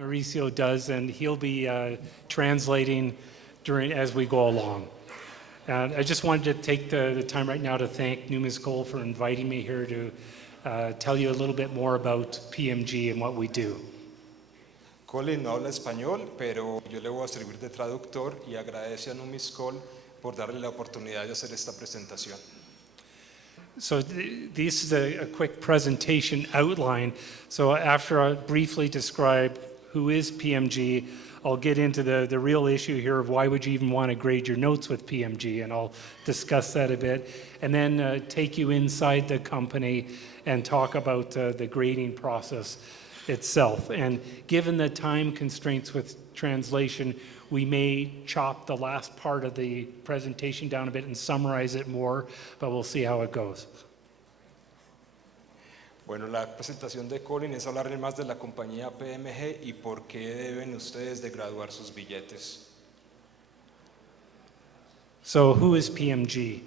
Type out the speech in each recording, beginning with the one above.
Mauricio does, and he'll be translating as we go along. And I just wanted to take the time right now to thank Numiscol for inviting me here to tell you a little bit more about PMG and what we do. Colin no habla español, pero yo le voy a servir de traductor y agradece a Numiscol por darle la oportunidad de hacer esta presentación. So this is a quick presentation outline. So after I briefly describe who is PMG, I'll get into the real issue here of why would you even want to grade your notes with PMG, and I'll discuss that a bit, and then take you inside the company and talk about the grading process itself. And given the time constraints with translation, we may chop the last part of the presentation down a bit and summarize it more, but we'll see how it goes. Bueno, la presentación de Colin es hablarle más de la compañía PMG y por qué deben ustedes de graduar sus billetes. So who is PMG?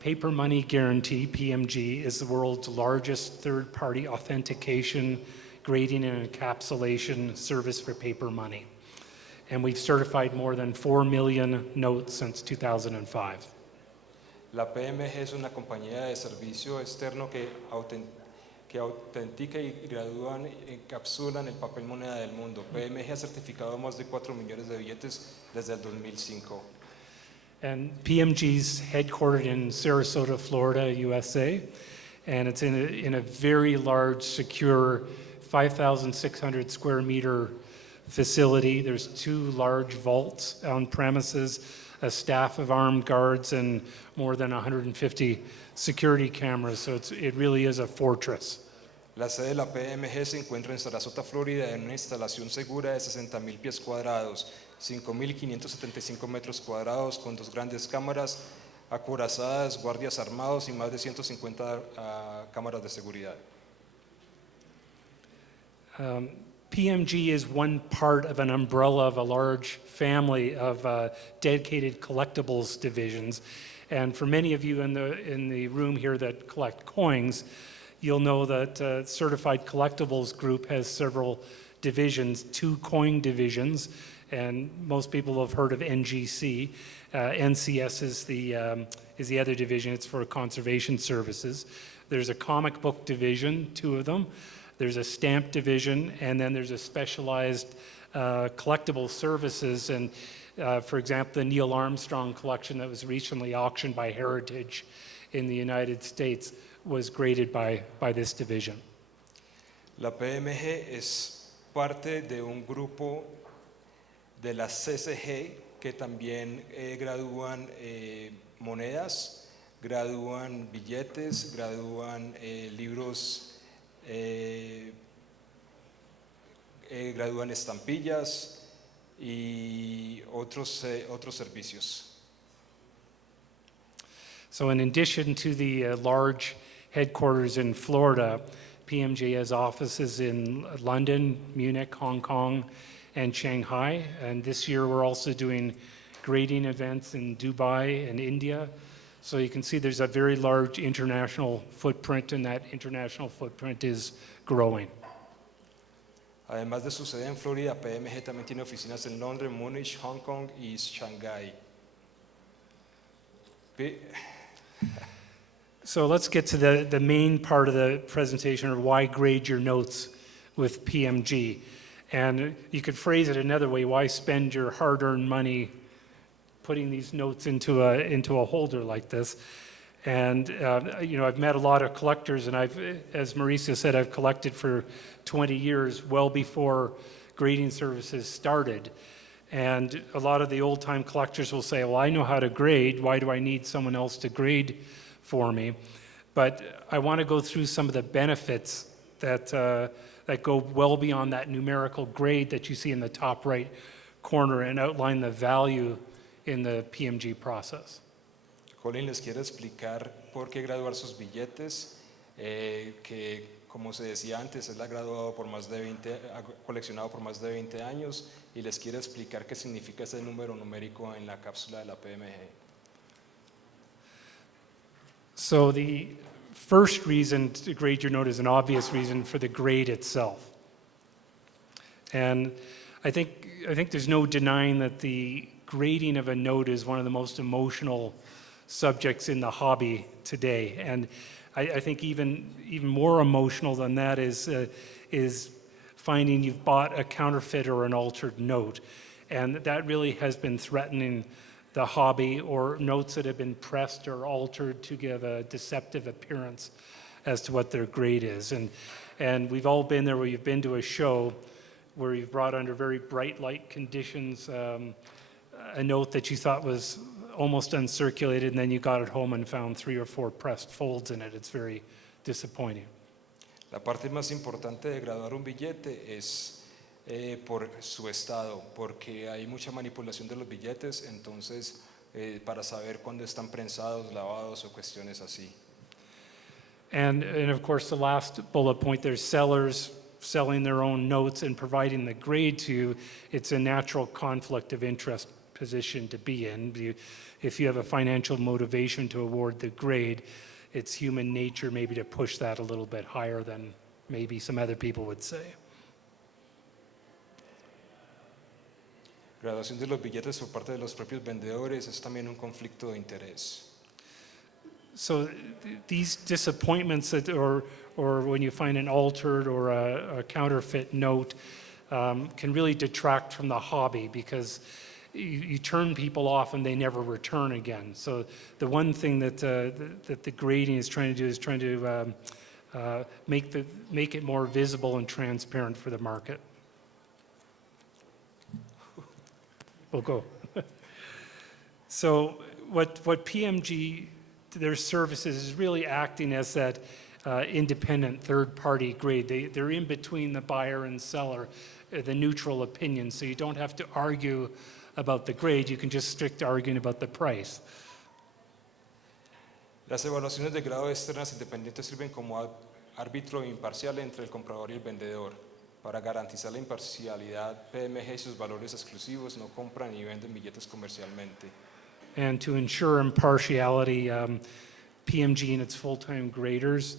Paper Money Guarantee, PMG, is the world's largest third-party authentication, grading, and encapsulation service for paper money. And we've certified more than 4 million notes since 2005. La PMG es una compañía de servicio externo que autentica y gradúan y encapsulan el papel moneda del mundo. PMG ha certificado más de 4 millones de billetes desde el 2005. And PMG's headquartered in Sarasota, Florida, USA, and it's in a very large, secure 5,600 square meter facility. There's 2 large vaults on premises, a staff of armed guards, and more than 150 security cameras, so it really is a fortress. La sede de la PMG se encuentra en Sarasota, Florida, en una instalación segura de 60,000 pies cuadrados, 5,575 metros cuadrados, con 2 grandes cámaras acorazadas, guardias armados y más de 150 cámaras de seguridad. PMG is one part of an umbrella of a large family of dedicated collectibles divisions. And for many of you in the room here that collect coins, you'll know that Certified Collectibles Group has several divisions, 2 coin divisions, and most people have heard of NGC. NCS is the other division. It's for conservation services. There's a comic book division, 2 of them. There's a stamp division, and then there's a specialized collectible services. And for example, the Neil Armstrong collection that was recently auctioned by Heritage in the United States was graded by this division. La PMG es parte de un grupo de la CCG que también gradúan monedas, gradúan billetes, gradúan libros, gradúan estampillas y otros servicios. So in addition to the large headquarters in Florida, PMG has offices in London, Munich, Hong Kong, and Shanghai. And this year we're also doing grading events in Dubai and India. So you can see there's a very large international footprint, and that international footprint is growing. Además de su sede en Florida, PMG también tiene oficinas en Londres, Múnich, Hong Kong y Shanghái. So let's get to the main part of the presentation, or why grade your notes with PMG. And you could phrase it another way: why spend your hard-earned money putting these notes into a holder like this? And I've met a lot of collectors, and as Mauricio said, I've collected for 20 years, well before grading services started. And a lot of the old-time collectors will say, well, I know how to grade, why do I need someone else to grade for me? But I want to go through some of the benefits that go well beyond that numerical grade that you see in the top right corner, and outline the value in the PMG process. Colin les quiere explicar por qué graduar sus billetes, que como se decía antes, él ha graduado por más de 20, ha coleccionado por más de 20 años, y les quiere explicar qué significa ese número numérico en la cápsula de la PMG. So the first reason to grade your note is an obvious reason, for the grade itself. And I think there's no denying that the grading of a note is one of the most emotional subjects in the hobby today. And I think even more emotional than that is finding you've bought a counterfeit or an altered note. And that really has been threatening the hobby, or notes that have been pressed or altered to give a deceptive appearance as to what their grade is. And we've all been there where you've been to a show where you've brought under very bright light conditions a note that you thought was almost uncirculated, and then you got it home and found 3 or 4 pressed folds in it. It's very disappointing. La parte más importante de graduar un billete es por su estado, porque hay mucha manipulación de los billetes, entonces para saber cuándo están prensados, lavados o cuestiones así. And of course, the last bullet point, there's sellers selling their own notes and providing the grade to you. It's a natural conflict of interest position to be in. If you have a financial motivation to award the grade, it's human nature maybe to push that a little bit higher than maybe some other people would say. Graduación de los billetes por parte de los propios vendedores es también un conflicto de interés. So these disappointments that, or when you find an altered or a counterfeit note can really detract from the hobby, because you turn people off and they never return again. So the one thing that the grading is trying to do is trying to make it more visible and transparent for the market. We'll go. So what PMG, their services, is really acting as that independent third-party grade. They're in between the buyer and seller, the neutral opinion, so you don't have to argue about the grade, you can just strict arguing about the price. Las evaluaciones de grado externas independientes sirven como árbitro imparcial entre el comprador y el vendedor. Para garantizar la imparcialidad, PMG y sus valores exclusivos no compran ni venden billetes comercialmente. And to ensure impartiality, PMG and its full-time graders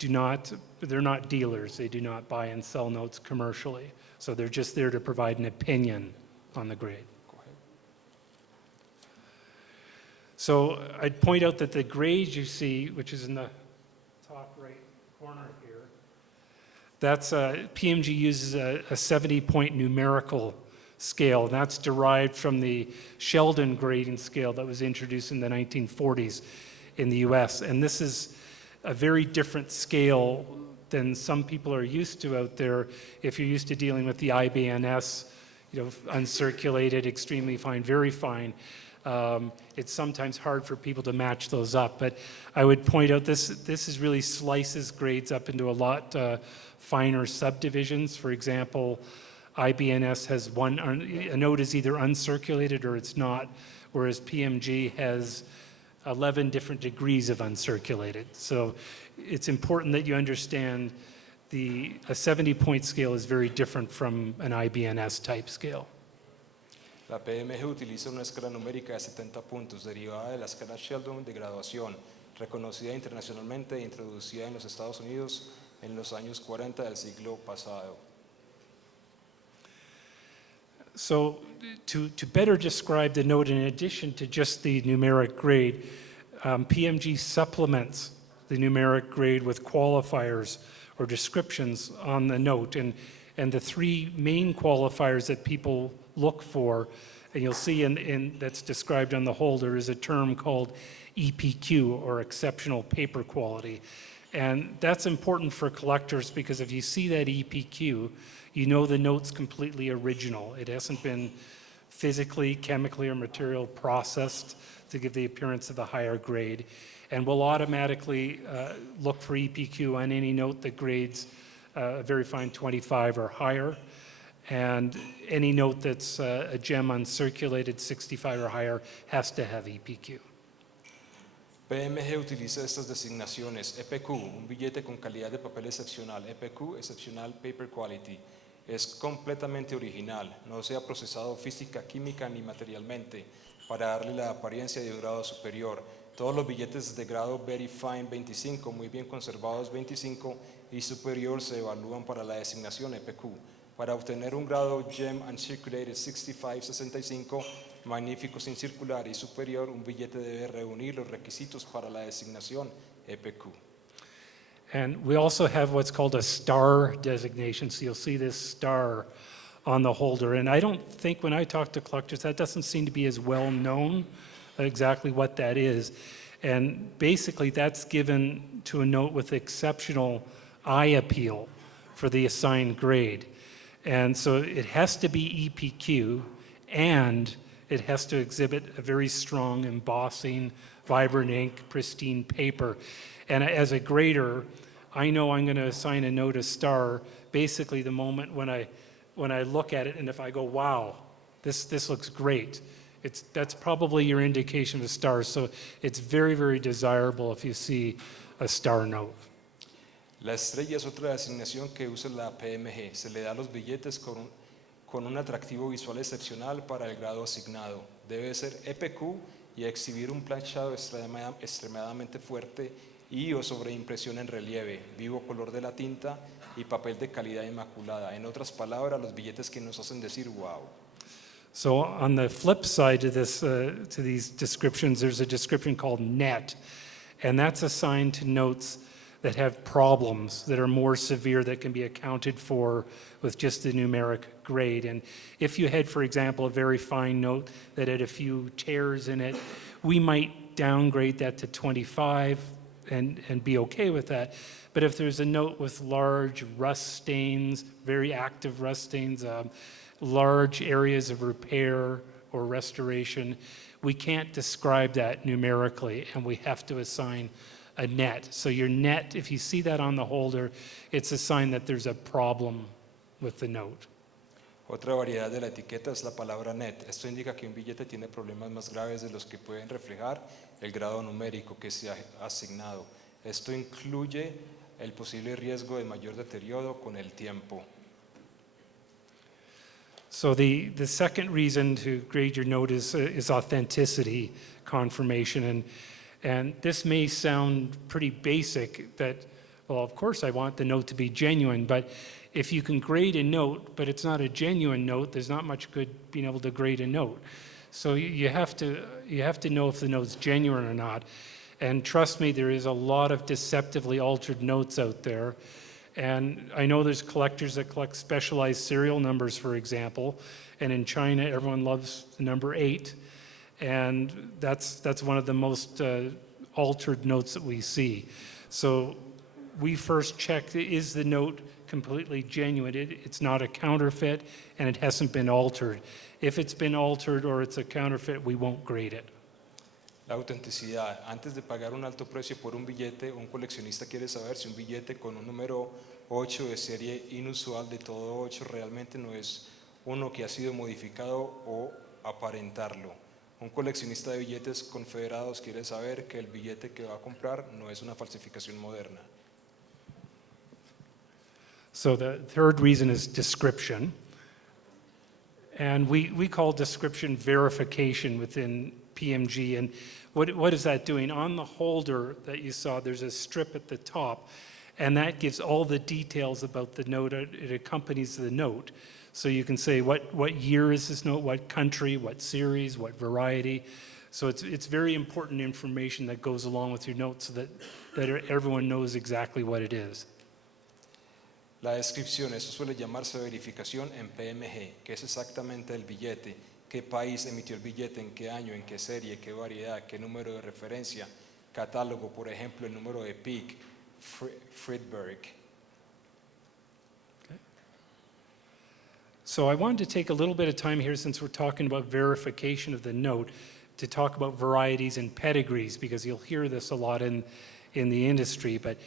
they're not dealers. They do not buy and sell notes commercially. So they're just there to provide an opinion on the grade. So I'd point out that the grade you see, which is in the top right corner here, that's PMG uses a 70-point numerical scale, and that's derived from the Sheldon grading scale that was introduced in the 1940s in the US. And this is a very different scale than some people are used to out there. If you're used to dealing with the IBNS, uncirculated, extremely fine, very fine, it's sometimes hard for people to match those up. But I would point out this is really slices grades up into a lot finer subdivisions. For example, IBNS has a note is either uncirculated or it's not, whereas PMG has 11 different degrees of uncirculated. So it's important that you understand a 70-point scale is very different from an IBNS type scale. La PMG utiliza una escala numérica de 70 puntos derivada de la escala Sheldon de graduación, reconocida internacionalmente e introducida en los Estados Unidos en los años 40 del siglo pasado. So to better describe the note, in addition to just the numeric grade, PMG supplements the numeric grade with qualifiers or descriptions on the note. And the 3 main qualifiers that people look for, and you'll see that's described on the holder, is a term called EPQ, or exceptional paper quality. And that's important for collectors, because if you see that EPQ, you know the note's completely original. It hasn't been physically, chemically, or material processed to give the appearance of a higher grade. And we'll automatically look for EPQ on any note that grades a very fine 25 or higher. And any note that's a gem uncirculated 65 or higher has to have EPQ. PMG utiliza estas designaciones. EPQ, un billete con calidad de papel excepcional. EPQ, Exceptional Paper Quality. Es completamente original, no se ha procesado física, química ni materialmente para darle la apariencia de un grado superior. Todos los billetes de grado Very Fine 25, muy bien conservados 25 y superior se evalúan para la designación EPQ. Para obtener un grado Gem and Circulated 65-65, magnífico sin circular y superior, un billete debe reunir los requisitos para la designación E.P.Q. And we also have what's called a star designation, so you'll see this star on the holder. And I don't think when I talk to collectors, that doesn't seem to be as well known exactly what that is. And basically that's given to a note with exceptional eye appeal for the assigned grade. And so it has to be EPQ, and it has to exhibit a very strong embossing, vibrant ink, pristine paper. And as a grader, I know I'm going to assign a note a star basically the moment when I look at it, and if I go, wow, this looks great, that's probably your indication of a star. So it's very, very desirable if you see a star note. La estrella es otra designación que usa la PMG. Se le da a los billetes con un atractivo visual excepcional para el grado asignado. Debe ser E.P.Q. y exhibir un planchado extremadamente fuerte y o sobreimpresión en relieve, vivo color de la tinta y papel de calidad inmaculada. En otras palabras, los billetes que nos hacen decir wow. So on the flip side to this, to these descriptions, there's a description called net, and that's assigned to notes that have problems that are more severe that can be accounted for with just the numeric grade. And if you had, for example, a very fine note that had a few tears in it, we might downgrade that to 25 and be okay with that. But if there's a note with large rust stains, very active rust stains, large areas of repair or restoration, we can't describe that numerically, and we have to assign a net. So your net, if you see that on the holder, it's a sign that there's a problem with the note. Otra variedad de la etiqueta es la palabra net. Esto indica que un billete tiene problemas más graves de los que pueden reflejar el grado numérico que se ha asignado. Esto incluye el posible riesgo de mayor deterioro con el tiempo. So the second reason to grade your note is authenticity confirmation. And this may sound pretty basic that, well, of course I want the note to be genuine, but if you can grade a note, but it's not a genuine note, there's not much good being able to grade a note. So you have to know if the note's genuine or not. And trust me, there is a lot of deceptively altered notes out there. And I know there's collectors that collect specialized serial numbers, for example. And in China, everyone loves the number 8. And that's one of the most altered notes that we see. So we first check, is the note completely genuine? It's not a counterfeit, and it hasn't been altered. If it's been altered or it's a counterfeit, we won't grade it. La autenticidad. Antes de pagar un alto precio por un billete, un coleccionista quiere saber si un billete con un número 8 de serie inusual de todo 8 realmente no es uno que ha sido modificado o aparentarlo. Un coleccionista de billetes confederados quiere saber que el billete que va a comprar no es una falsificación moderna. So the third reason is description. And we call description verification within PMG. And what is that doing? On the holder that you saw, there's a strip at the top, and that gives all the details about the note. It accompanies the note. So you can say what year is this note, what country, what series, what variety. So it's very important information that goes along with your note so that everyone knows exactly what it is. La descripción, eso suele llamarse verificación en PMG, que es exactamente el billete, qué país emitió el billete, en qué año, en qué serie, qué variedad, qué número de referencia, catálogo, por ejemplo, el número de PIC, Friedberg. Okay. So I wanted to take a little bit of time here, since we're talking about verification of the note, to talk about varieties and pedigrees, because you'll hear this a lot in the industry. But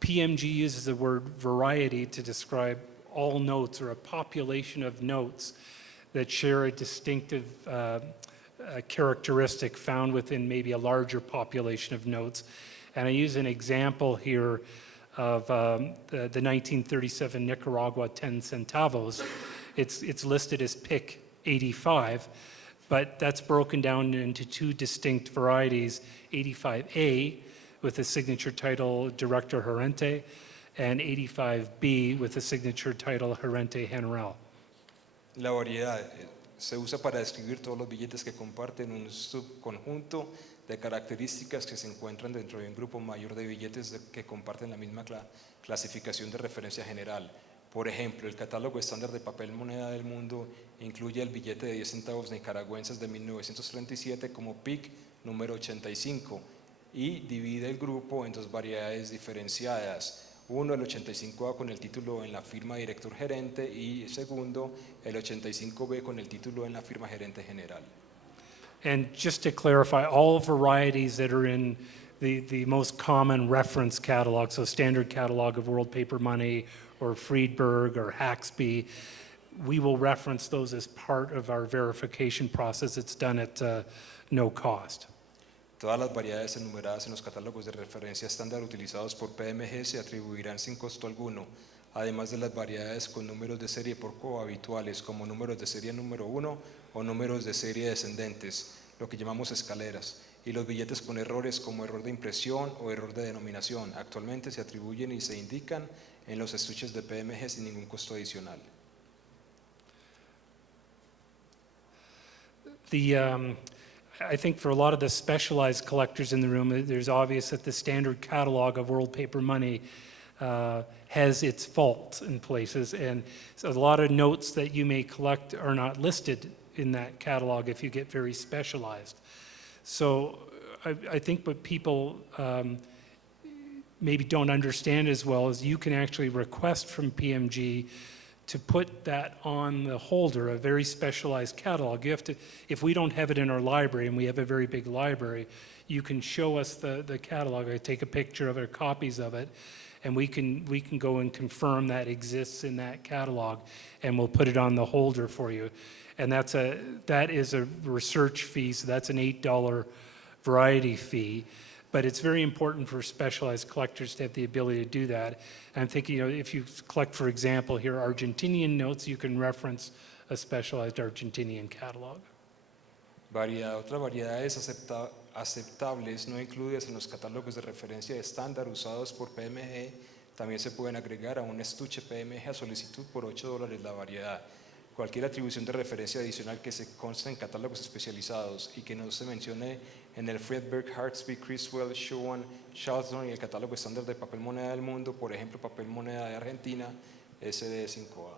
PMG uses the word variety to describe all notes, or a population of notes that share a distinctive characteristic found within maybe a larger population of notes. And I use an example here of the 1937 Nicaragua 10 centavos. It's listed as PIC 85, but that's broken down into two distinct varieties, 85A, with the signature title Director Gerente, and 85B with the signature title Gerente General. La variedad se usa para describir todos los billetes que comparten un subconjunto de características que se encuentran dentro de un grupo mayor de billetes que comparten la misma clasificación de referencia general. Por ejemplo, el catálogo estándar de papel moneda del mundo incluye el billete de 10 centavos nicaragüenses de 1937 como PIC número 85 y divide el grupo en dos variedades diferenciadas. Uno, el 85A con el título en la firma director gerente y segundo, el 85B con el título en la firma gerente general. And just to clarify, all varieties that are in the most common reference catalog, so standard catalog of World Paper Money or Friedberg or Haxby, we will reference those as part of our verification process. It's done at no cost. Todas las variedades enumeradas en los catálogos de referencia estándar utilizados por PMG se atribuirán sin costo alguno, además de las variedades con números de serie poco habituales, como números de serie número 1 o números de serie descendentes, lo que llamamos escaleras, y los billetes con errores como error de impresión o error de denominación. Actualmente se atribuyen y se indican en los estuches de PMG sin ningún costo adicional. I think for a lot of the specialized collectors in the room, there's obvious that the standard catalog of World Paper Money has its faults in places, and so a lot of notes that you may collect are not listed in that catalog if you get very specialized. So I think what people maybe don't understand as well is you can actually request from PMG to put that on the holder, a very specialized catalog. You have to, if we don't have it in our library, and we have a very big library, you can show us the catalog. I take a picture of it or copies of it, and we can go and confirm that exists in that catalog, and we'll put it on the holder for you. And that is a research fee, so that's an $8 variety fee. But it's very important for specialized collectors to have the ability to do that. And I'm thinking, if you collect, for example, here Argentinian notes, you can reference a specialized Argentinian catalog. Otras variedades aceptables no incluidas en los catálogos de referencia estándar usados por PMG también se pueden agregar a un estuche PMG a solicitud por $8 la variedad. Cualquier atribución de referencia adicional que se conste en catálogos especializados y que no se mencione en el Friedberg, Hartsby, Criswell, Schumann, Charlton y el catálogo estándar de papel moneda del mundo, por ejemplo, papel moneda de Argentina, sede 5A.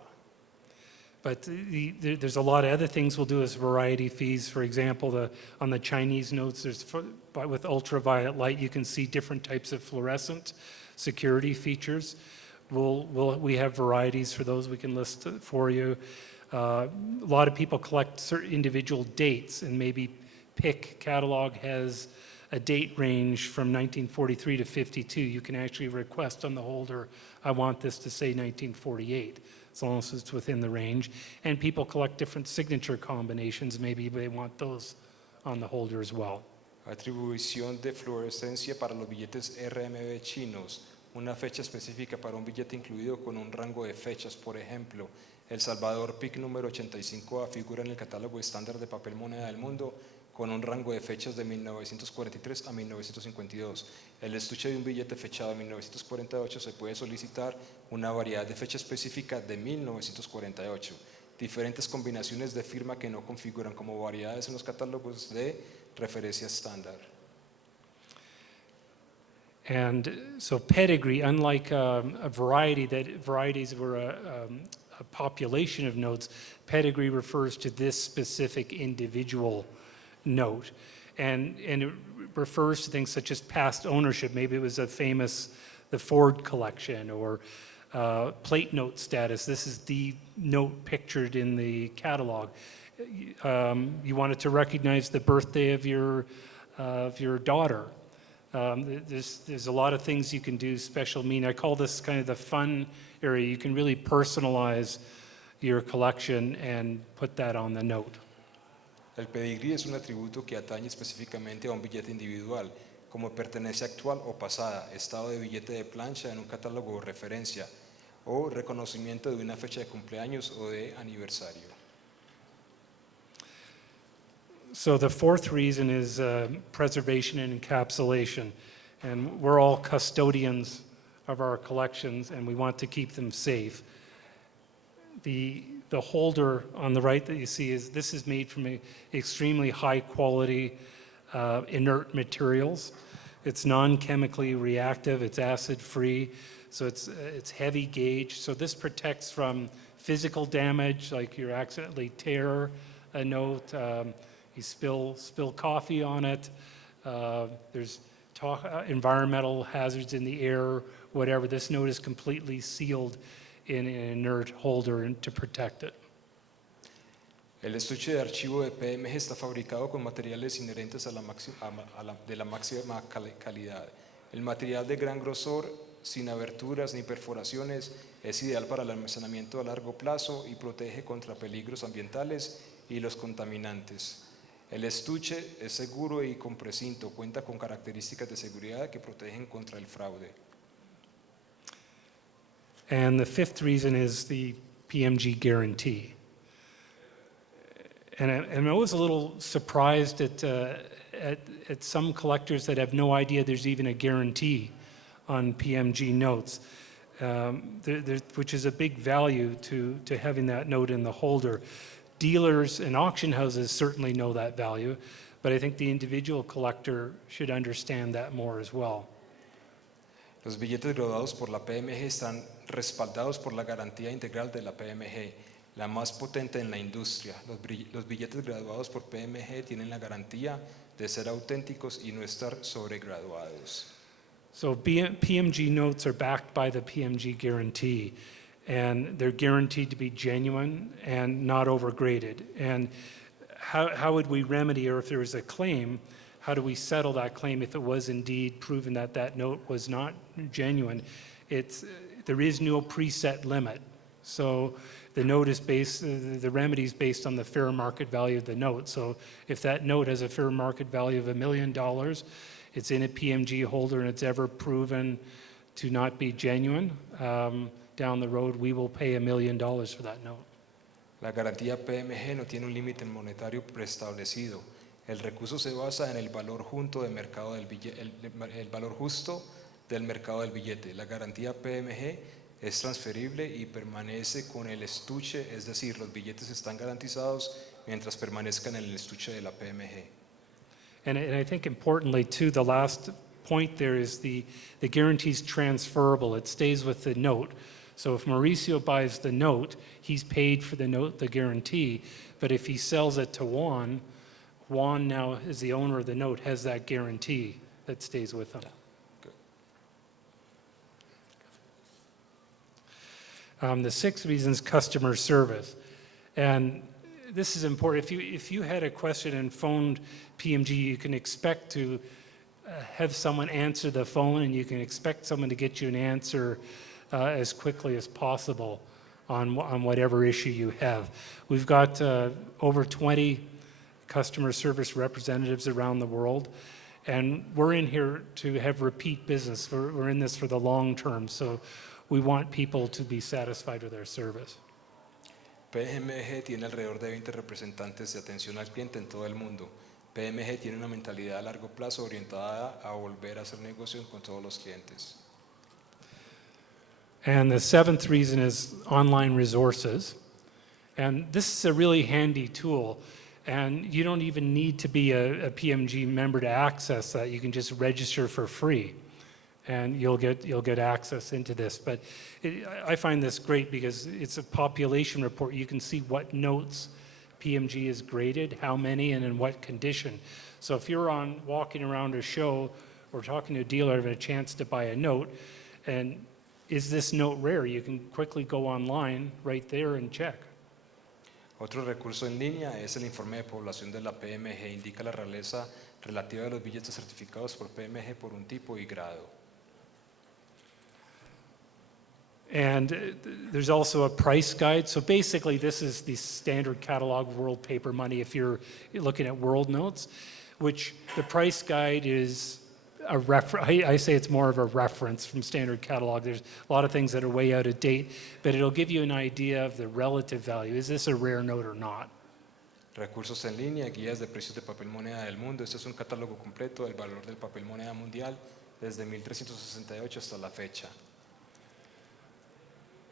But there's a lot of other things we'll do as variety fees. For example, on the Chinese notes, with ultraviolet light, you can see different types of fluorescent security features. We have varieties for those we can list for you. A lot of people collect certain individual dates, and maybe PIC catalog has a date range from 1943 to 52. You can actually request on the holder, I want this to say 1948, as long as it's within the range. And people collect different signature combinations. Maybe they want those on the holder as well. Atribución de fluorescencia para los billetes RMB chinos. Una fecha específica para un billete incluido con un rango de fechas. Por ejemplo, El Salvador PIC número 85A figura en el catálogo estándar de papel moneda del mundo con un rango de fechas de 1943 a 1952. El estuche de un billete fechado en 1948 se puede solicitar una variedad de fecha específica de 1948. Diferentes combinaciones de firma que no configuran como variedades en los catálogos de referencia estándar. And so pedigree, unlike varieties were a population of notes, pedigree refers to this specific individual note. And it refers to things such as past ownership. Maybe it was the Ford collection, or plate note status. This is the note pictured in the catalog. You wanted to recognize the birthday of your daughter. There's a lot of things you can do special meaning. I call this kind of the fun area. You can really personalize your collection and put that on the note. El pedigrí es un atributo que atañe específicamente a un billete individual, como pertenencia actual o pasada, estado de billete de plancha en un catálogo o referencia, o reconocimiento de una fecha de cumpleaños o de aniversario. So the fourth reason is preservation and encapsulation. And we're all custodians of our collections, and we want to keep them safe. The holder on the right that you see this is made from extremely high quality inert materials. It's non-chemically reactive, it's acid-free, so it's heavy gauge. So this protects from physical damage, like you accidentally tear a note, you spill coffee on it, there's environmental hazards in the air, whatever. This note is completely sealed in an inert holder to protect it. El estuche de archivo de PMG está fabricado con materiales inherentes de la máxima calidad. El material de gran grosor, sin aberturas ni perforaciones, es ideal para el almacenamiento a largo plazo y protege contra peligros ambientales y los contaminantes. El estuche es seguro y con precinto, cuenta con características de seguridad que protegen contra el fraude. And the fifth reason is the PMG guarantee. And I'm always a little surprised at some collectors that have no idea there's even a guarantee on PMG notes, which is a big value to having that note in the holder. Dealers and auction houses certainly know that value, but I think the individual collector should understand that more as well. Los billetes graduados por la PMG están respaldados por la garantía integral de la PMG, la más potente en la industria. Los billetes graduados por PMG tienen la garantía de ser auténticos y no estar sobregraduados. So PMG notes are backed by the PMG guarantee, and they're guaranteed to be genuine and not overgraded. And how would we remedy, or if there was a claim, how do we settle that claim if it was indeed proven that that note was not genuine? There is no preset limit. So the note is the remedy is based on the fair market value of the note. So if that note has a fair market value of $1 million, it's in a PMG holder and it's ever proven to not be genuine, down the road we will pay $1 million for that note. La garantía PMG no tiene un límite monetario preestablecido. El recurso se basa en el valor justo del mercado del billete, el valor justo del mercado del billete. La garantía PMG es transferible y permanece con el estuche, es decir, los billetes están garantizados mientras permanezcan en el estuche de la PMG. And I think importantly too, the last point there is the guarantee is transferable. It stays with the note. So if Mauricio buys the note, he's paid for the note, the guarantee. But if he sells it to Juan now, as the owner of the note, has that guarantee that stays with him. The sixth reason is customer service. And this is important. If you had a question and phoned PMG, you can expect to have someone answer the phone, and you can expect someone to get you an answer as quickly as possible on whatever issue you have. We've got over 20 customer service representatives around the world, and we're in here to have repeat business. We're in this for the long term, so we want people to be satisfied with their service. PMG tiene alrededor de 20 representantes de atención al cliente en todo el mundo. PMG tiene una mentalidad a largo plazo orientada a volver a hacer negocios con todos los clientes. And the seventh reason is online resources. And this is a really handy tool. And you don't even need to be a PMG member to access that. You can just register for free, and you'll get access into this. But I find this great because it's a population report. You can see what notes PMG is graded, how many, and in what condition. So if you're walking around a show or talking to a dealer, have a chance to buy a note, and is this note rare? You can quickly go online right there and check. Otro recurso en línea es el informe de población de la PMG. Indica la rareza relativa de los billetes certificados por PMG por un tipo y grado. And there's also a price guide. So basically, this is the standard catalog of world paper money if you're looking at world notes, which the price guide is a I say it's more of a reference from standard catalog. There's a lot of things that are way out of date, but it'll give you an idea of the relative value. Is this a rare note or not? Recursos en línea, guías de precios de papel moneda del mundo. Este es un catálogo completo del valor del papel moneda mundial desde 1368 hasta la fecha.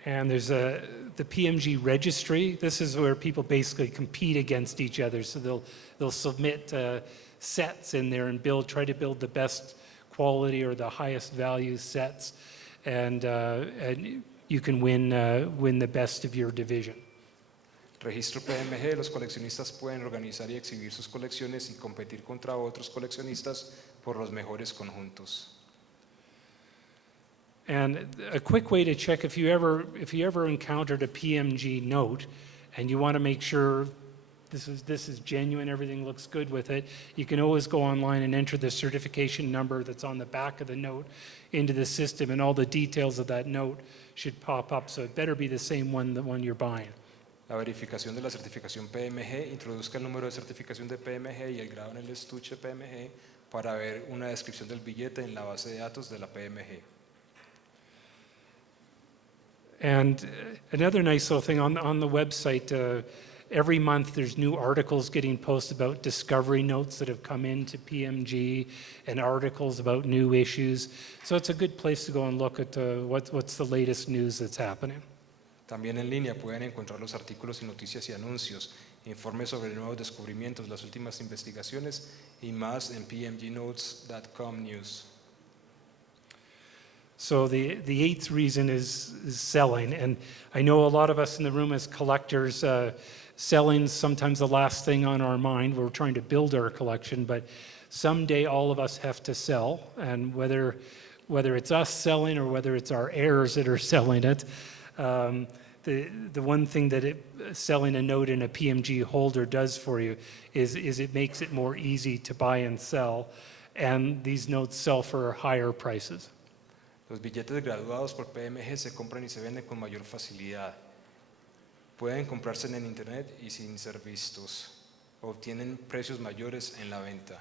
And there's the PMG registry. This is where people basically compete against each other. So they'll submit sets in there and try to build the best quality or the highest value sets, and you can win the best of your division. Registro PMG, los coleccionistas pueden organizar y exhibir sus colecciones y competir contra otros coleccionistas por los mejores conjuntos. And a quick way to check if you ever encountered a PMG note and you want to make sure this is genuine, everything looks good with it, you can always go online and enter the certification number that's on the back of the note into the system, and all the details of that note should pop up. So it better be the same one, the one you're buying. La verificación de la certificación PMG, introduzca el número de certificación de PMG y el grado en el estuche PMG para ver una descripción del billete en la base de datos de la PMG. And another nice little thing on the website, every month there's new articles getting posted about discovery notes that have come into PMG and articles about new issues. So it's a good place to go and look at what's the latest news that's happening. También en línea pueden encontrar los artículos y noticias y anuncios, informes sobre nuevos descubrimientos, las últimas investigaciones y más en pmgnotes.com news. So the eighth reason is selling. And I know a lot of us in the room as collectors, selling's sometimes the last thing on our mind. We're trying to build our collection, but someday all of us have to sell. And whether it's us selling or whether it's our heirs that are selling it, the one thing that selling a note in a PMG holder does for you is it makes it more easy to buy and sell. And these notes sell for higher prices. Los billetes graduados por PMG se compran y se venden con mayor facilidad. Pueden comprarse en internet y sin ser vistos. Obtienen precios mayores en la venta.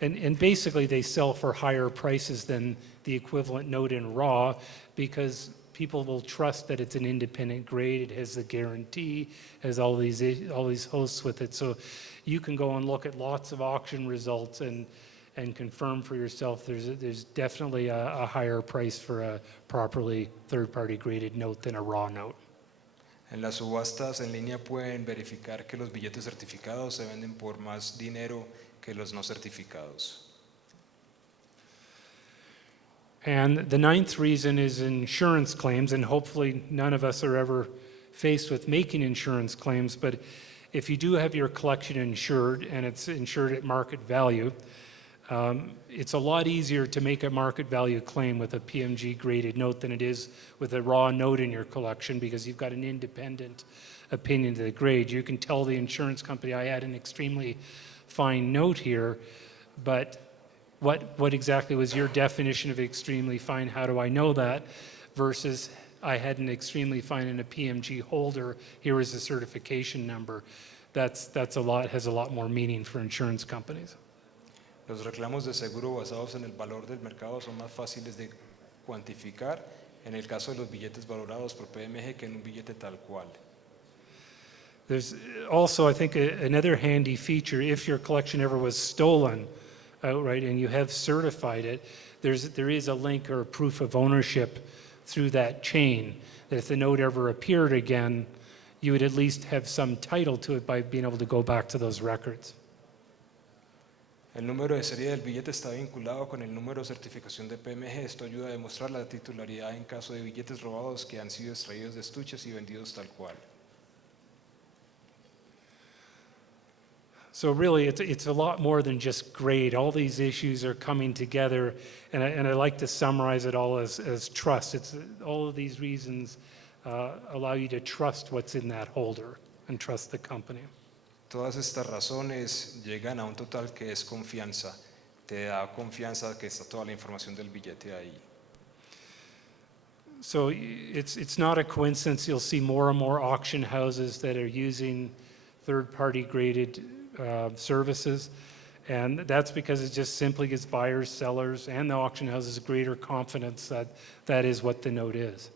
And basically they sell for higher prices than the equivalent note in raw, because people will trust that it's an independent grade, it has the guarantee, has all these hosts with it. So you can go and look at lots of auction results and confirm for yourself there's definitely a higher price for a properly third-party graded note than a raw note. En las subastas en línea pueden verificar que los billetes certificados se venden por más dinero que los no certificados. And the ninth reason is insurance claims, and hopefully none of us are ever faced with making insurance claims, but if you do have your collection insured and it's insured at market value, it's a lot easier to make a market value claim with a PMG graded note than it is with a raw note in your collection, because you've got an independent opinion to the grade. You can tell the insurance company, I had an extremely fine note here, but what exactly was your definition of extremely fine? How do I know that? Versus I had an extremely fine in a PMG holder, here is the certification number. Has a lot more meaning for insurance companies. Los reclamos de seguro basados en el valor del mercado son más fáciles de cuantificar en el caso de los billetes valorados por PMG que en un billete tal cual. There's also, I think, another handy feature. If your collection ever was stolen outright and you have certified it, there is a link or a proof of ownership through that chain, that if the note ever appeared again, you would at least have some title to it by being able to go back to those records. El número de serie del billete está vinculado con el número de certificación de PMG. Esto ayuda a demostrar la titularidad en caso de billetes robados que han sido extraídos de estuches y vendidos tal cual. So really, it's a lot more than just grade. All these issues are coming together, and I like to summarize it all as trust. It's all of these reasons allow you to trust what's in that holder and trust the company. Todas estas razones llegan a un total que es confianza. Te da confianza que está toda la información del billete ahí. So it's not a coincidence you'll see more and more auction houses that are using third-party graded services, and that's because it just simply gives buyers, sellers, and the auction houses greater confidence that that is what the note is.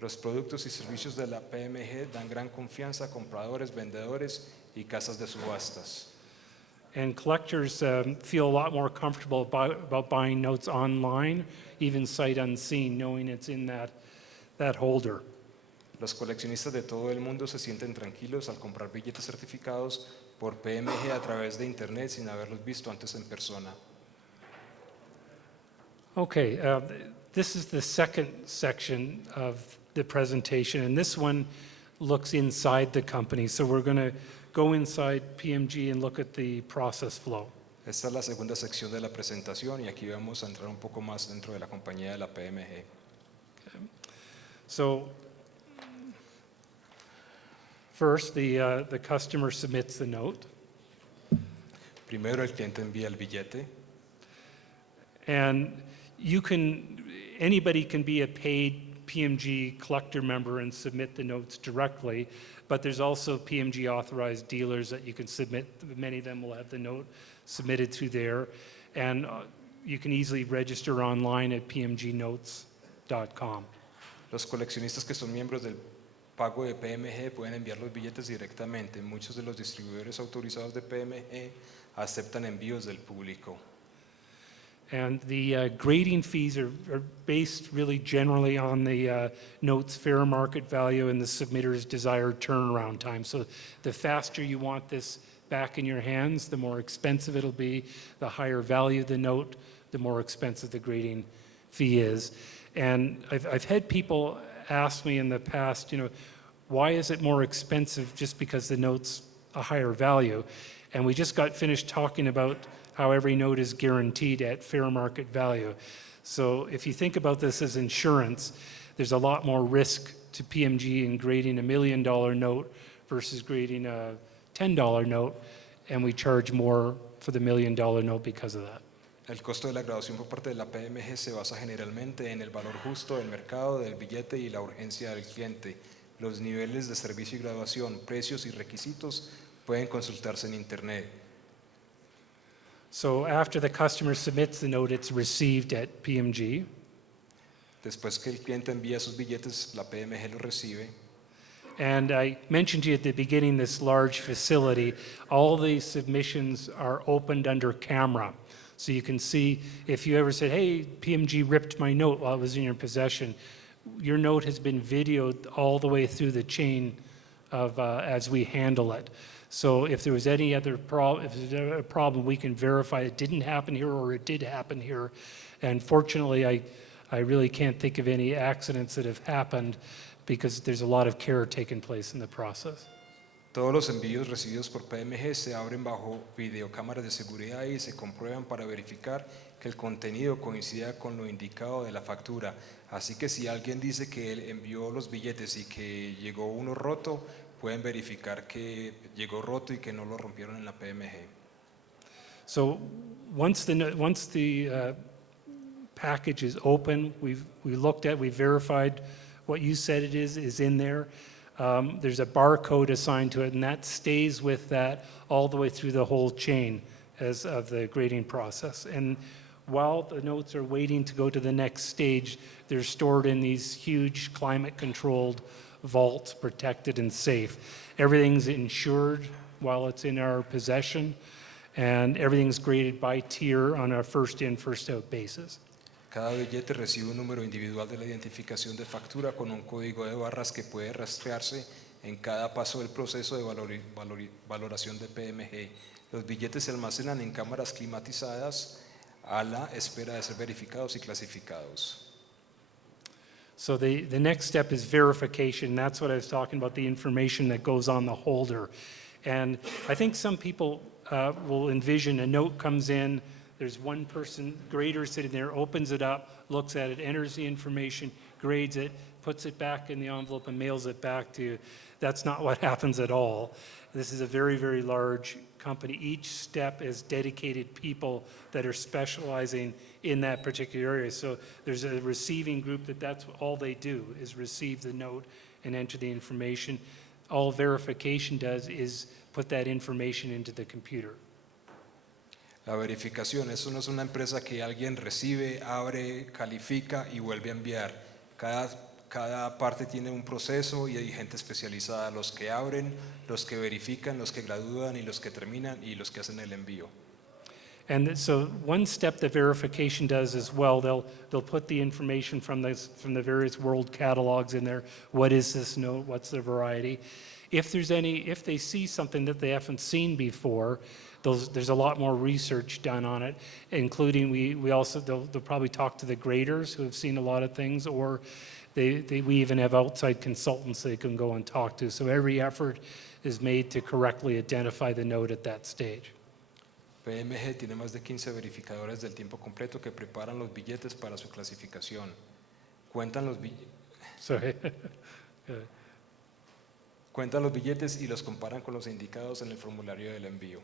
Los productos y servicios de la PMG dan gran confianza a compradores, vendedores y casas de subastas. And collectors feel a lot more comfortable about buying notes online, even sight unseen, knowing it's in that holder. Los coleccionistas de todo el mundo se sienten tranquilos al comprar billetes certificados por PMG a través de Internet sin haberlos visto antes en persona. Okay, this is the second section of the presentation, and this one looks inside the company. So we're going to go inside PMG and look at the process flow. Esta es la segunda sección de la presentación y aquí vamos a entrar un poco más dentro de la compañía de la PMG. So first, the customer submits the note, Primero el cliente envía el billete and anybody can be a paid PMG collector member and submit the notes directly, but there's also PMG authorized dealers that you can submit. Many of them will have the note submitted through there, and you can easily register online at pmgnotes.com. Los coleccionistas que son miembros del pago de PMG pueden enviar los billetes directamente. Muchos de los distribuidores autorizados de PMG aceptan envíos del público. And the grading fees are based really generally on the note's fair market value and the submitter's desired turnaround time. So the faster you want this back in your hands, the more expensive it'll be. The higher value of the note, the more expensive the grading fee is. And I've had people ask me in the past, why is it more expensive just because the note's a higher value? And we just got finished talking about how every note is guaranteed at fair market value. So if you think about this as insurance, there's a lot more risk to PMG in grading $1 million note versus grading a $10 note, and we charge more for the $1 million note because of that. El costo de la graduación por parte de la PMG se basa generalmente en el valor justo del mercado del billete y la urgencia del cliente. Los niveles de servicio y graduación, precios y requisitos pueden consultarse en Internet. So after the customer submits the note, it's received at PMG. Después que el cliente envía sus billetes, la PMG los recibe. And I mentioned to you at the beginning this large facility. All these submissions are opened under camera. So you can see if you ever said, hey, PMG ripped my note while it was in your possession, your note has been videoed all the way through the chain of as we handle it. So if there was any other problem, we can verify it didn't happen here or it did happen here. And fortunately, I really can't think of any accidents that have happened because there's a lot of care taking place in the process. Todos los envíos recibidos por PMG se abren bajo videocámaras de seguridad y se comprueban para verificar que el contenido coincida con lo indicado de la factura. Así que si alguien dice que él envió los billetes y que llegó uno roto, pueden verificar que llegó roto y que no lo rompieron en la PMG. So once the package is open, we verified what you said it is in there. There's a barcode assigned to it, and that stays with that all the way through the whole chain as of the grading process. And while the notes are waiting to go to the next stage, they're stored in these huge climate-controlled vaults, protected and safe. Everything's insured while it's in our possession, and everything's graded by tier on a first-in, first-out basis. Cada billete recibe un número individual de la identificación de factura con un código de barras que puede rastrearse en cada paso del proceso de valoración de PMG. Los billetes se almacenan en cámaras climatizadas a la espera de ser verificados y clasificados. So the next step is verification. That's what I was talking about, the information that goes on the holder. And I think some people will envision a note comes in, there's one person, grader sitting there, opens it up, looks at it, enters the information, grades it, puts it back in the envelope and mails it back to you. That's not what happens at all. This is a very, very large company. Each step is dedicated people that are specializing in that particular area. So there's a receiving group that's all they do is receive the note and enter the information. All verification does is put that information into the computer. La verificación, eso no es una empresa que alguien recibe, abre, califica y vuelve a enviar. Cada cada parte tiene un proceso y hay gente especializada, los que abren, los que verifican, los que gradúan y los que terminan y los que hacen el envío. And so one step that verification does as well, they'll put the information from the various world catalogs in there. What is this note? What's the variety? If they see something that they haven't seen before, there's a lot more research done on it, including they'll probably talk to the graders who have seen a lot of things, or we even have outside consultants they can go and talk to. So every effort is made to correctly identify the note at that stage. PMG tiene más de 15 verificadores del tiempo completo que preparan los billetes para su clasificación. Cuentan los Sorry. Cuentan los billetes y los comparan con los indicados en el formulario del envío.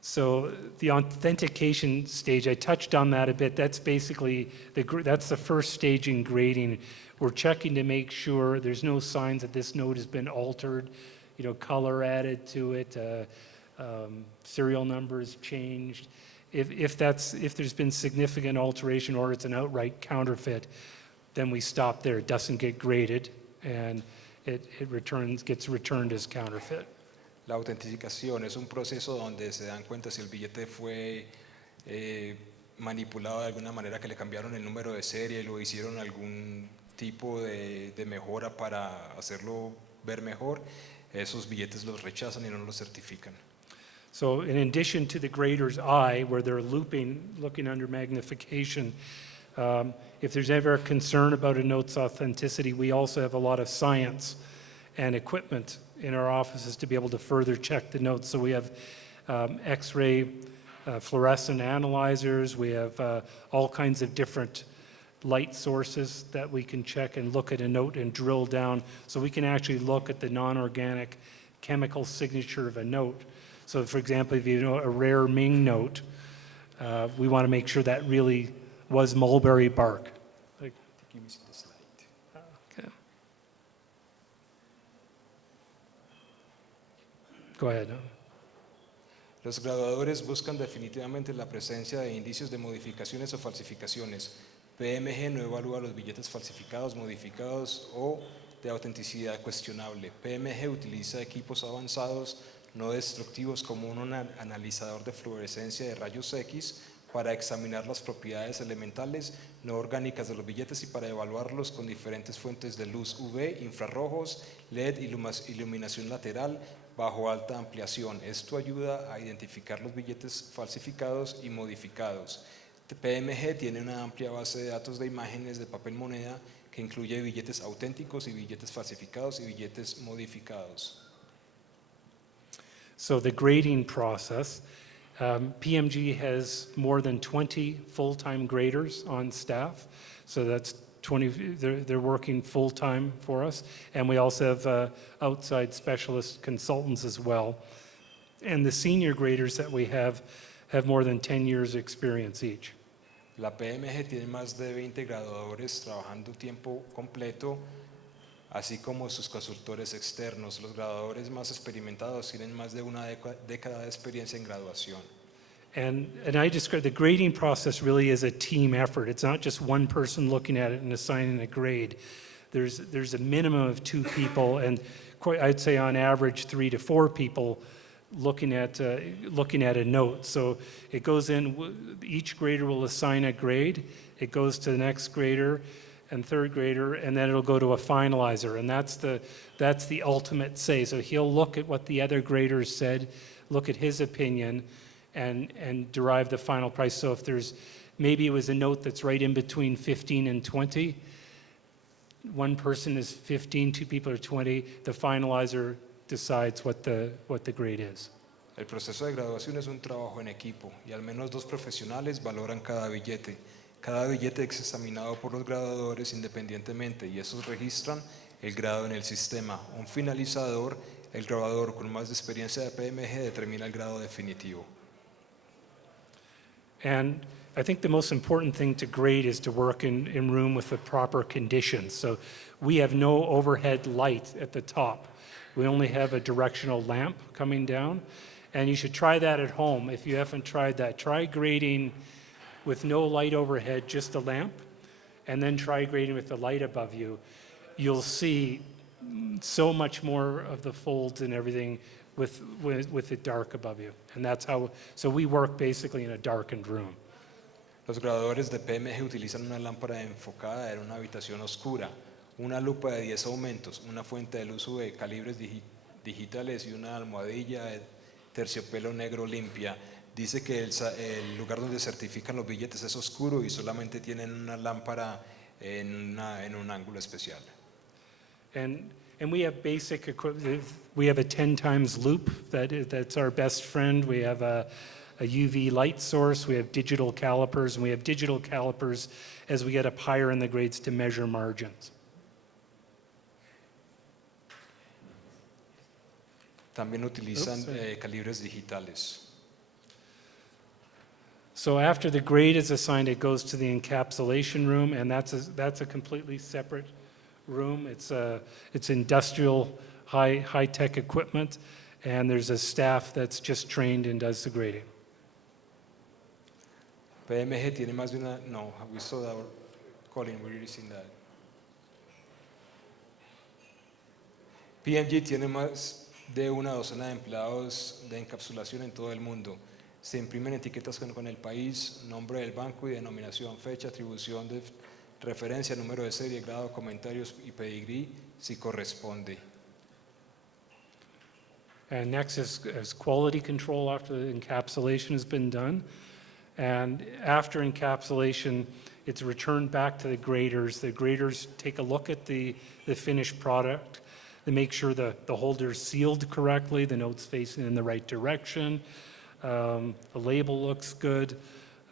So the authentication stage, I touched on that a bit. That's basically that's the first stage in grading. We're checking to make sure there's no signs that this note has been altered, color added to it, serial numbers changed. If there's been significant alteration or it's an outright counterfeit, then we stop there. It doesn't get graded, and it gets returned as counterfeit. La autenticación es un proceso donde se dan cuenta si el billete fue manipulado de alguna manera, que le cambiaron el número de serie, lo hicieron algún tipo de mejora para hacerlo ver mejor. Esos billetes los rechazan y no los certifican. So in addition to the grader's eye, where they're looking under magnification, if there's ever a concern about a note's authenticity, we also have a lot of science and equipment in our offices to be able to further check the notes. So we have X-ray fluorescent analyzers, we have all kinds of different light sources that we can check and look at a note and drill down, so we can actually look at the non-organic chemical signature of a note. So for example, if you know a rare Ming note, we want to make sure that really was mulberry bark. Okay. Go ahead. Los graduadores buscan definitivamente la presencia de indicios de modificaciones o falsificaciones. PMG no evalúa los billetes falsificados, modificados o de autenticidad cuestionable. PMG utiliza equipos avanzados no destructivos como un analizador de fluorescencia de rayos X para examinar las propiedades elementales no orgánicas de los billetes y para evaluarlos con diferentes fuentes de luz UV, infrarrojos, LED, iluminación lateral, bajo alta ampliación. Esto ayuda a identificar los billetes falsificados y modificados. PMG tiene una amplia base de datos de imágenes de papel moneda que incluye billetes auténticos y billetes falsificados y billetes modificados. So the grading process, PMG has more than 20 full-time graders on staff. So that's 20, they're working full-time for us. And we also have outside specialist consultants as well. And the senior graders that we have more than 10 years experience each. La PMG tiene más de 20 graduadores trabajando tiempo completo, así como sus consultores externos. Los graduadores más experimentados tienen más de una década de experiencia en graduación. And I describe the grading process really as a team effort. It's not just one person looking at it and assigning a grade. There's a minimum of 2 people, and I'd say on average 3 to 4 people looking at a note. So it goes in, each grader will assign a grade, it goes to the next grader and third grader, and then it'll go to a finalizer, and that's the ultimate say. So he'll look at what the other graders said, look at his opinion, and derive the final price. So if maybe it was a note that's right in between 15 and 20, one person is 15, 2 people are 20, the finalizer decides what the grade is. El proceso de graduación es un trabajo en equipo y al menos 2 profesionales valoran cada billete. Cada billete es examinado por los graduadores independientemente y esos registran el grado en el sistema. Un finalizador, el graduador con más experiencia de PMG, determina el grado definitivo. And I think the most important thing to grade is to work in room with the proper conditions. So we have no overhead light at the top. We only have a directional lamp coming down. And you should try that at home. If you haven't tried that, try grading with no light overhead, just a lamp. and then try grading with the light above you, you'll see so much more of the folds and everything with it dark above you. And that's how, so we work basically in a darkened room. Los graduadores de PMG utilizan una lámpara enfocada en una habitación oscura, una lupa de 10 aumentos, una fuente del uso de calibres digitales y una almohadilla de terciopelo negro limpia. Dice que el lugar donde certifican los billetes es oscuro y solamente tienen una lámpara en un ángulo especial. And we have basic equipment. We have a 10 times loop that's our best friend. We have a UV light source. We have digital calipers, and we have digital calipers as we get up higher in the grades to measure margins. También utilizan calibres digitales. So after the grade is assigned, it goes to the encapsulation room, and that's a completely separate room. It's industrial high-tech equipment, and there's a staff that's just trained and does the grading. PMG tiene más de una. No, we saw that. Colin, we're using that. PMG tiene más de una docena de empleados de encapsulación en todo el mundo. Se imprimen etiquetas con el país, nombre del banco y denominación, fecha, atribución de referencia, número de serie, grado, comentarios y pedigrí si corresponde. And next is quality control after the encapsulation has been done. And after encapsulation, it's returned back to the graders. The graders take a look at the finished product. They make sure the holder's sealed correctly, the note's facing in the right direction, the label looks good,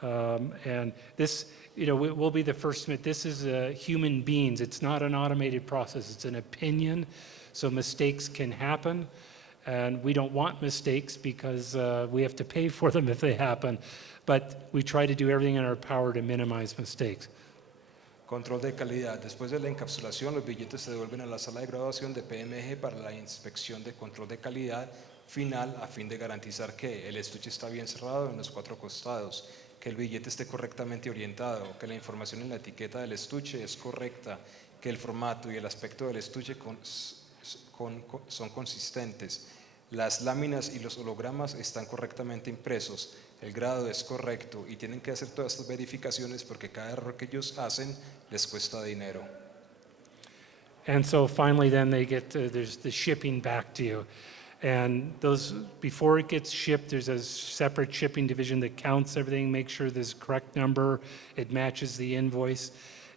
and this, we'll be the first to admit, this is human beings. It's not an automated process. It's an opinion, so mistakes can happen, and we don't want mistakes because we have to pay for them if they happen, but we try to do everything in our power to minimize mistakes. Control de calidad. Después de la encapsulación, los billetes se devuelven a la sala de graduación de PMG para la inspección de control de calidad final a fin de garantizar que el estuche está bien cerrado en los 4 costados, que el billete esté correctamente orientado, que la información en la etiqueta del estuche es correcta, que el formato y el aspecto del estuche son consistentes, las láminas y los hologramas están correctamente impresos, el grado es correcto y tienen que hacer todas estas verificaciones porque cada error que ellos hacen les cuesta dinero. And so finally then they get there's the shipping back to you. And those, before it gets shipped, there's a separate shipping division that counts everything, makes sure there's the correct number, it matches the invoice,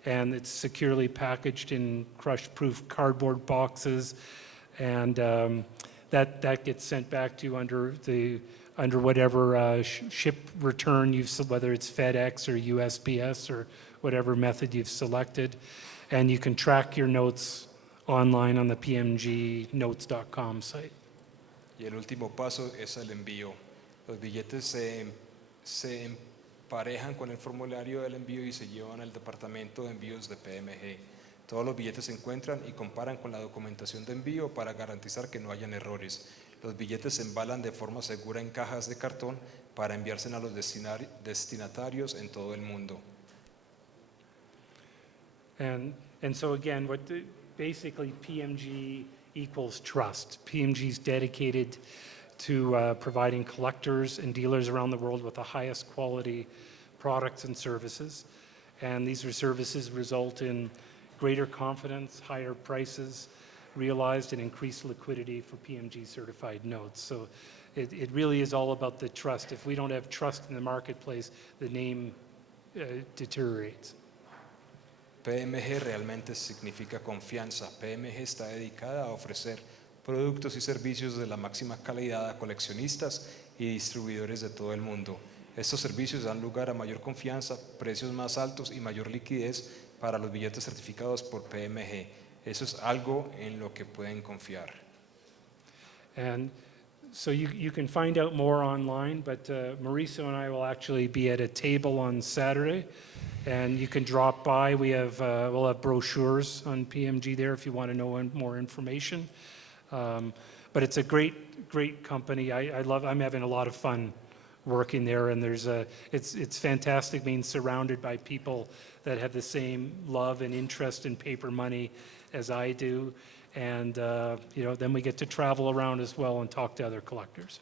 and it's securely packaged in crush-proof cardboard boxes, and that gets sent back to you under whatever ship return whether it's FedEx or USPS or whatever method you've selected, and you can track your notes online on the pmgnotes.com site. Y el último paso es el envío. Los billetes se emparejan con el formulario del envío y se llevan al departamento de envíos de PMG. Todos los billetes se encuentran y comparan con la documentación de envío para garantizar que no hayan errores. Los billetes se embalan de forma segura en cajas de cartón para enviarse a los destinatarios en todo el mundo. And so again, basically PMG equals trust. PMG is dedicated to providing collectors and dealers around the world with the highest quality products and services. And these services result in greater confidence, higher prices realized, and increased liquidity for PMG certified notes. So it really is all about the trust. If we don't have trust in the marketplace, the name deteriorates. PMG realmente significa confianza. PMG está dedicada a ofrecer productos y servicios de la máxima calidad a coleccionistas y distribuidores de todo el mundo. Estos servicios dan lugar a mayor confianza, precios más altos y mayor liquidez para los billetes certificados por PMG. Eso es algo en lo que pueden confiar. And so you can find out more online, but Mauricio and I will actually be at a table on Saturday, and you can drop by. We'll have brochures on PMG there if you want to know more information. But it's a great company. I'm having a lot of fun working there, and it's fantastic being surrounded by people that have the same love and interest in paper money as I do, and then we get to travel around as well and talk to other collectors.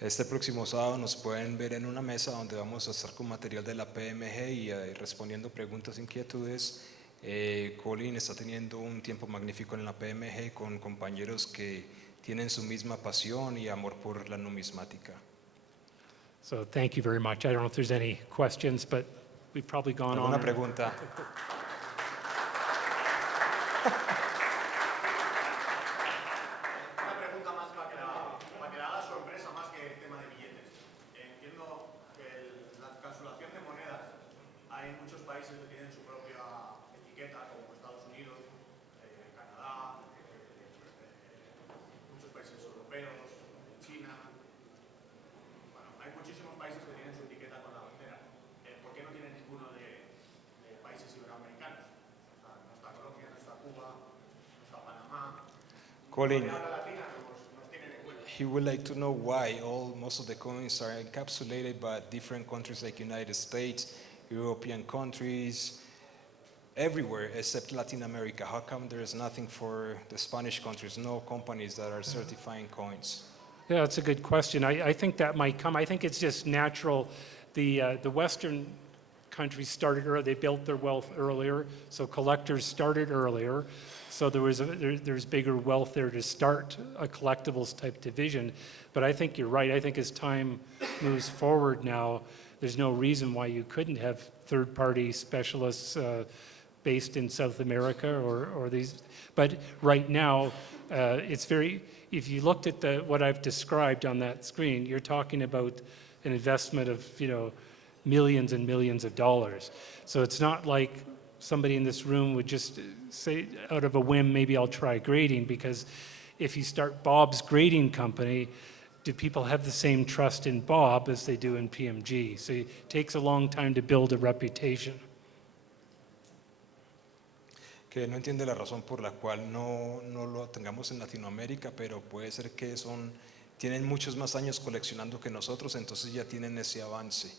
Este próximo sábado nos pueden ver en una mesa donde vamos a estar con material de la PMG y respondiendo preguntas e inquietudes. Colin está teniendo un tiempo magnífico en la PMG con compañeros que tienen su misma pasión y amor por la numismática. So thank you very much. I don't know if there's any questions, but we've probably gone on. ¿Alguna pregunta? Una pregunta más para que la haga su empresa, más que el tema de billetes. Entiendo que la encapsulación de monedas, hay muchos países que tienen su propia etiqueta, como Estados Unidos, Canadá, muchos países europeos, China. Bueno, hay muchísimos países que tienen su etiqueta con la bandera. ¿Por qué no tienen ninguno de países iberoamericanos? O sea, no está Colombia, no está Cuba, no está Panamá. Colin, he would like to know why most of the coins are encapsulated by different countries like United States, European countries, everywhere except Latin America. How come there is nothing for the Spanish countries, no companies that are certifying coins? Yeah, that's a good question. I think that might come. I think it's just natural. The Western countries started early. They built their wealth earlier, so collectors started earlier. So there's bigger wealth there to start a collectibles type division. But I think you're right. I think as time moves forward now, there's no reason why you couldn't have third-party specialists based in South America or these. But right now, it's very. If you looked at what I've described on that screen, you're talking about an investment of millions and millions of dollars. So it's not like somebody in this room would just say out of a whim, maybe I'll try grading, because if you start Bob's grading company, do people have the same trust in Bob as they do in PMG? So it takes a long time to build a reputation. Que no entiende la razón por la cual no lo tengamos en Latinoamérica, pero puede ser que tienen muchos más años coleccionando que nosotros, entonces ya tienen ese avance.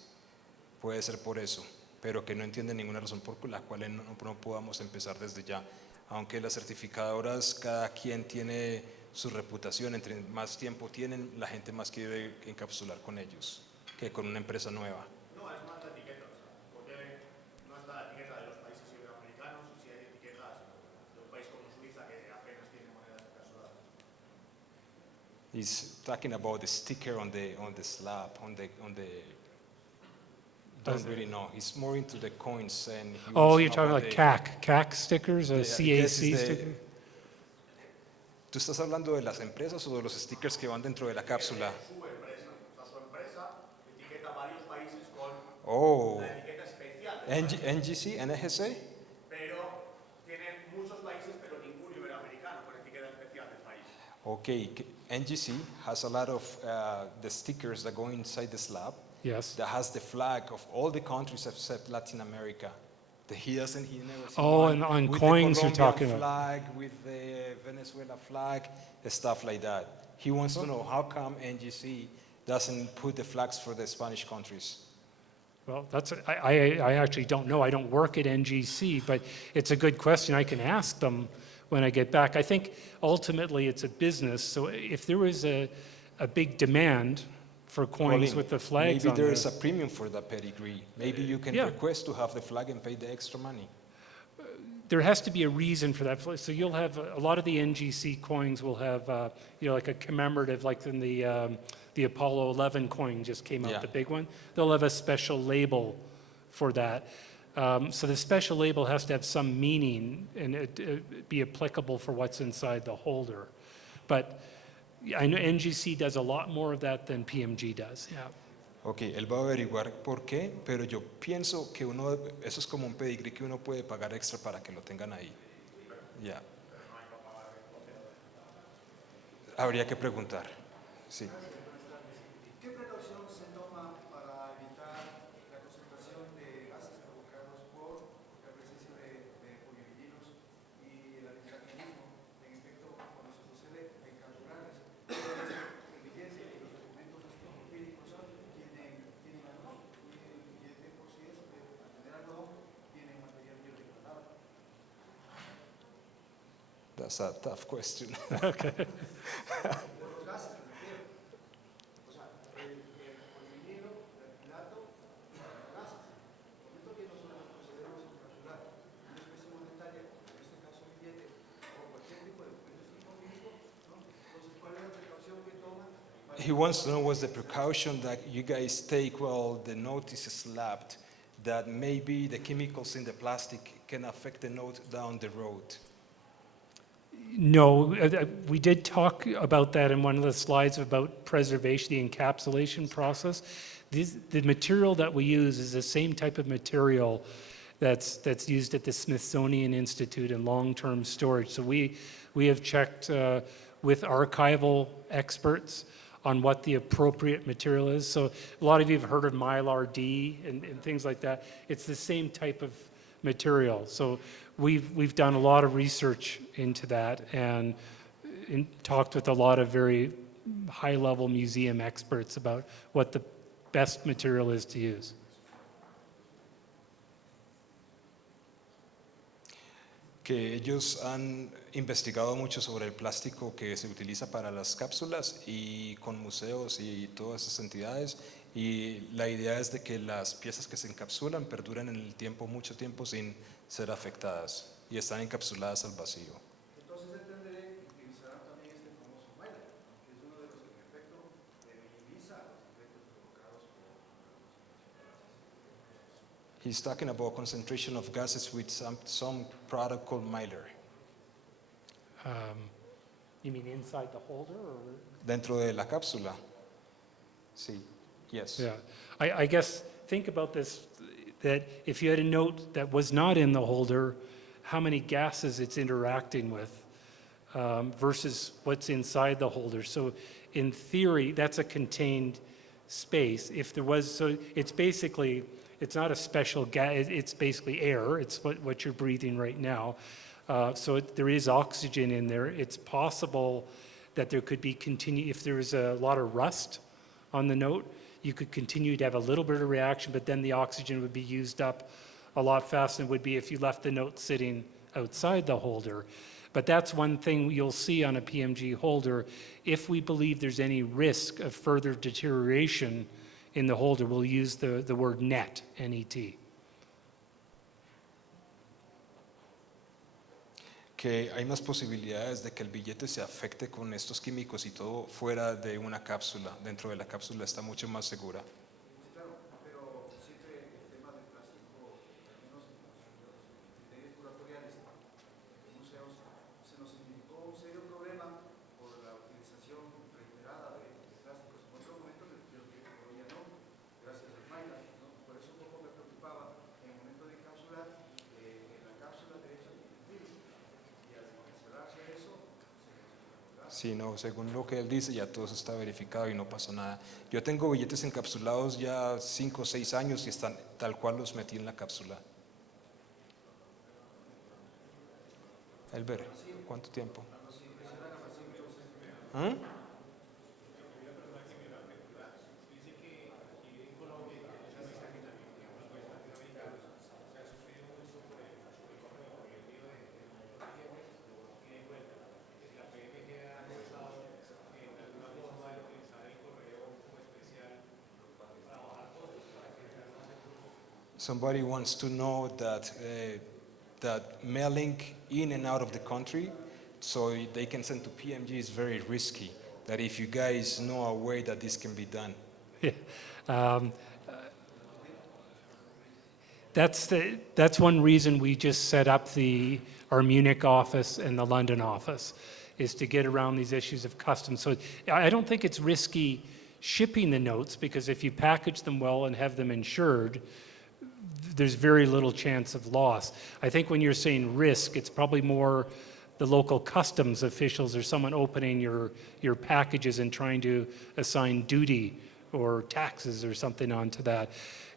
Puede ser por eso, pero que no entiende ninguna razón por la cual no podamos empezar desde ya. Aunque las certificadoras, cada quien tiene su reputación, entre más tiempo tienen, la gente más quiere encapsular con ellos que con una empresa nueva. No, es más la etiqueta. O sea, ¿por qué no está la etiqueta de los países iberoamericanos si hay etiquetas de un país como Suiza que apenas tiene monedas encapsuladas? He's talking about the sticker on the slab, on the don't really know. He's more into the coins and You're talking like CAC stickers, CAC sticker? ¿Tú estás hablando de las empresas o de los stickers que van dentro de la cápsula? Su empresa, o sea, su empresa etiqueta varios países con la etiqueta especial. NGC, NGC? Pero tiene muchos países, pero ninguno iberoamericano con etiqueta especial del país. Okay, NGC has a lot of the stickers that go inside the slab. Yes. That has the flag of all the countries except Latin America. He never seen and on with coins the you're talking Colombian about. flag, with the Venezuela flag, stuff like that. He wants to know how come NGC doesn't put the flags for the Spanish countries. Well, I actually don't know. I don't work at NGC, but it's a good question. I can ask them when I get back. I think ultimately it's a business, so if there was a big demand for coins Colin, with the flags maybe on there there. is a premium for that pedigree. Maybe you can request to have the flag and pay the extra money. There has to be a reason for that. So you'll have a lot of the NGC coins will have, like a commemorative, like in the Apollo 11 coin just came out, the big one. They'll have a special label for that. So the special label has to have some meaning and it be applicable for what's inside the holder. But I know NGC does a lot more of that than PMG does. Yeah. Okay, él va a averiguar por qué, pero yo pienso que eso es como un pedigrí que uno puede pagar extra para que lo tengan ahí. Ya. Habría que preguntar. Sí. ¿Qué precaución se toma para evitar la concentración de gases provocados por la presencia de polivinilo y el anticarbonismo? En efecto, cuando se procede a encapsularlas, el billete y los documentos empíricos That's a tough question. Por los gases me refiero. O sea, el polivinilo, el acetato, los gases. Por momento que nosotros procedemos a encapsular una especie monetaria, en este caso billete, o cualquier tipo de documento físico, ¿no? Entonces, ¿cuál es la precaución que toman? He wants to know what's the precaution that you guys take while the note is slapped, that maybe the chemicals in the plastic can affect the note down the road. No, we did talk about that in one of the slides about preservation, the encapsulation process. The material that we use is the same type of material that's used at the Smithsonian Institute in long-term storage. So we have checked with archival experts on what the appropriate material is. So a lot of you have heard of Mylar D and things like that. It's the same type of material. So we've done a lot of research into that and talked with a lot of very high-level museum experts about what the best material is to use. Que ellos han investigado mucho sobre el plástico que se utiliza para las cápsulas y con museos y todas esas entidades, y la idea es de que las piezas que se encapsulan perduren en el tiempo, mucho tiempo sin ser afectadas y están encapsuladas al vacío. Entonces entenderé que utilizarán también este famoso Mylar, que es uno de los que en efecto minimiza los efectos provocados por He's talking about concentration of gases with some product called Mylar. You mean inside the holder? Or? Dentro de la cápsula. Sí. Yes. Yeah. I guess think about this, that if you had a note that was not in the holder, how many gases it's interacting with versus what's inside the holder. So in theory, that's a contained space. If there was, so it's basically, it's not a special gas, it's basically air. It's what you're breathing right now. So there is oxygen in there. It's possible that there could be if there was a lot of rust on the note, you could continue to have a little bit of reaction, but then the oxygen would be used up a lot faster than it would be if you left the note sitting outside the holder. But that's one thing you'll see on a PMG holder. If we believe there's any risk of further deterioration in the holder, we'll use the word net, N-E-T. Que hay más posibilidades de que el billete se afecte con estos químicos y todo fuera de una cápsula. Dentro de la cápsula está mucho más segura. Claro, pero siempre el tema del plástico, al menos en los criterios curatoriales de museos, se nos indicó un serio problema por la utilización reiterada de plásticos. En otro momento yo hoy ya no, gracias al Mylar, ¿no? Por eso un poco me preocupaba en el momento de encapsular, en la cápsula derecha del vidrio. Y al cerrarse eso, Sí, no, según lo que él dice, ya todo eso está verificado y no pasa nada. Yo tengo billetes encapsulados ya 5 o 6 años y están tal cual los metí en la cápsula. Elber, ¿cuánto tiempo? ¿Ah? Somebody wants to know that that mailing in and out of the country so they can send to PMG is very risky. That if you guys know a way that this can be done. That's one reason we just set up our Munich office and the London office, is to get around these issues of customs. So I don't think it's risky shipping the notes, because if you package them well and have them insured, there's very little chance of loss. I think when you're saying risk, it's probably more the local customs officials or someone opening your packages and trying to assign duty or taxes or something onto that.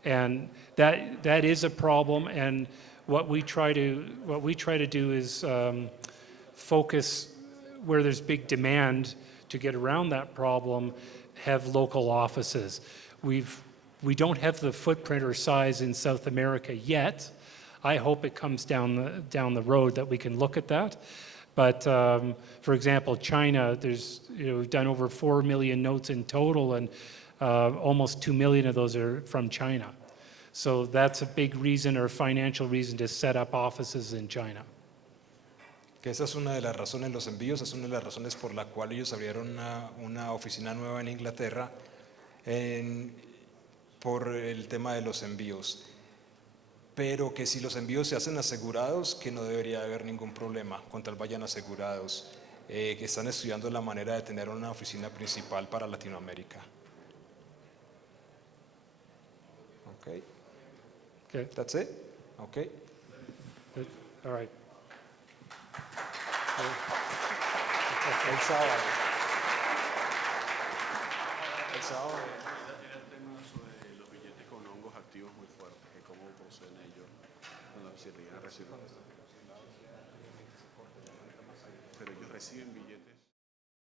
And that is a problem, and what we try to do is focus where there's big demand to get around that problem, have local offices. We don't have the footprint or size in South America yet. I hope it comes down the road that we can look at that. But for example, China, we've done over 4 million notes in total, and almost 2 million of those are from China. So that's a big reason or financial reason to set up offices in China. Que esa es una de las razones, los envíos es una de las razones por la cual ellos abrieron una oficina nueva en Inglaterra por el tema de los envíos. Pero que si los envíos se hacen asegurados, que no debería haber ningún problema con tal vayan asegurados, que están estudiando la manera de tener una oficina principal para Latinoamérica. Okay. Okay. That's it? Okay. Good. All right. El sábado. El sábado. Era el tema sobre los billetes con hongos activos muy fuertes, que cómo proceden ellos cuando se llegan a recibir. Pero ellos reciben billetes.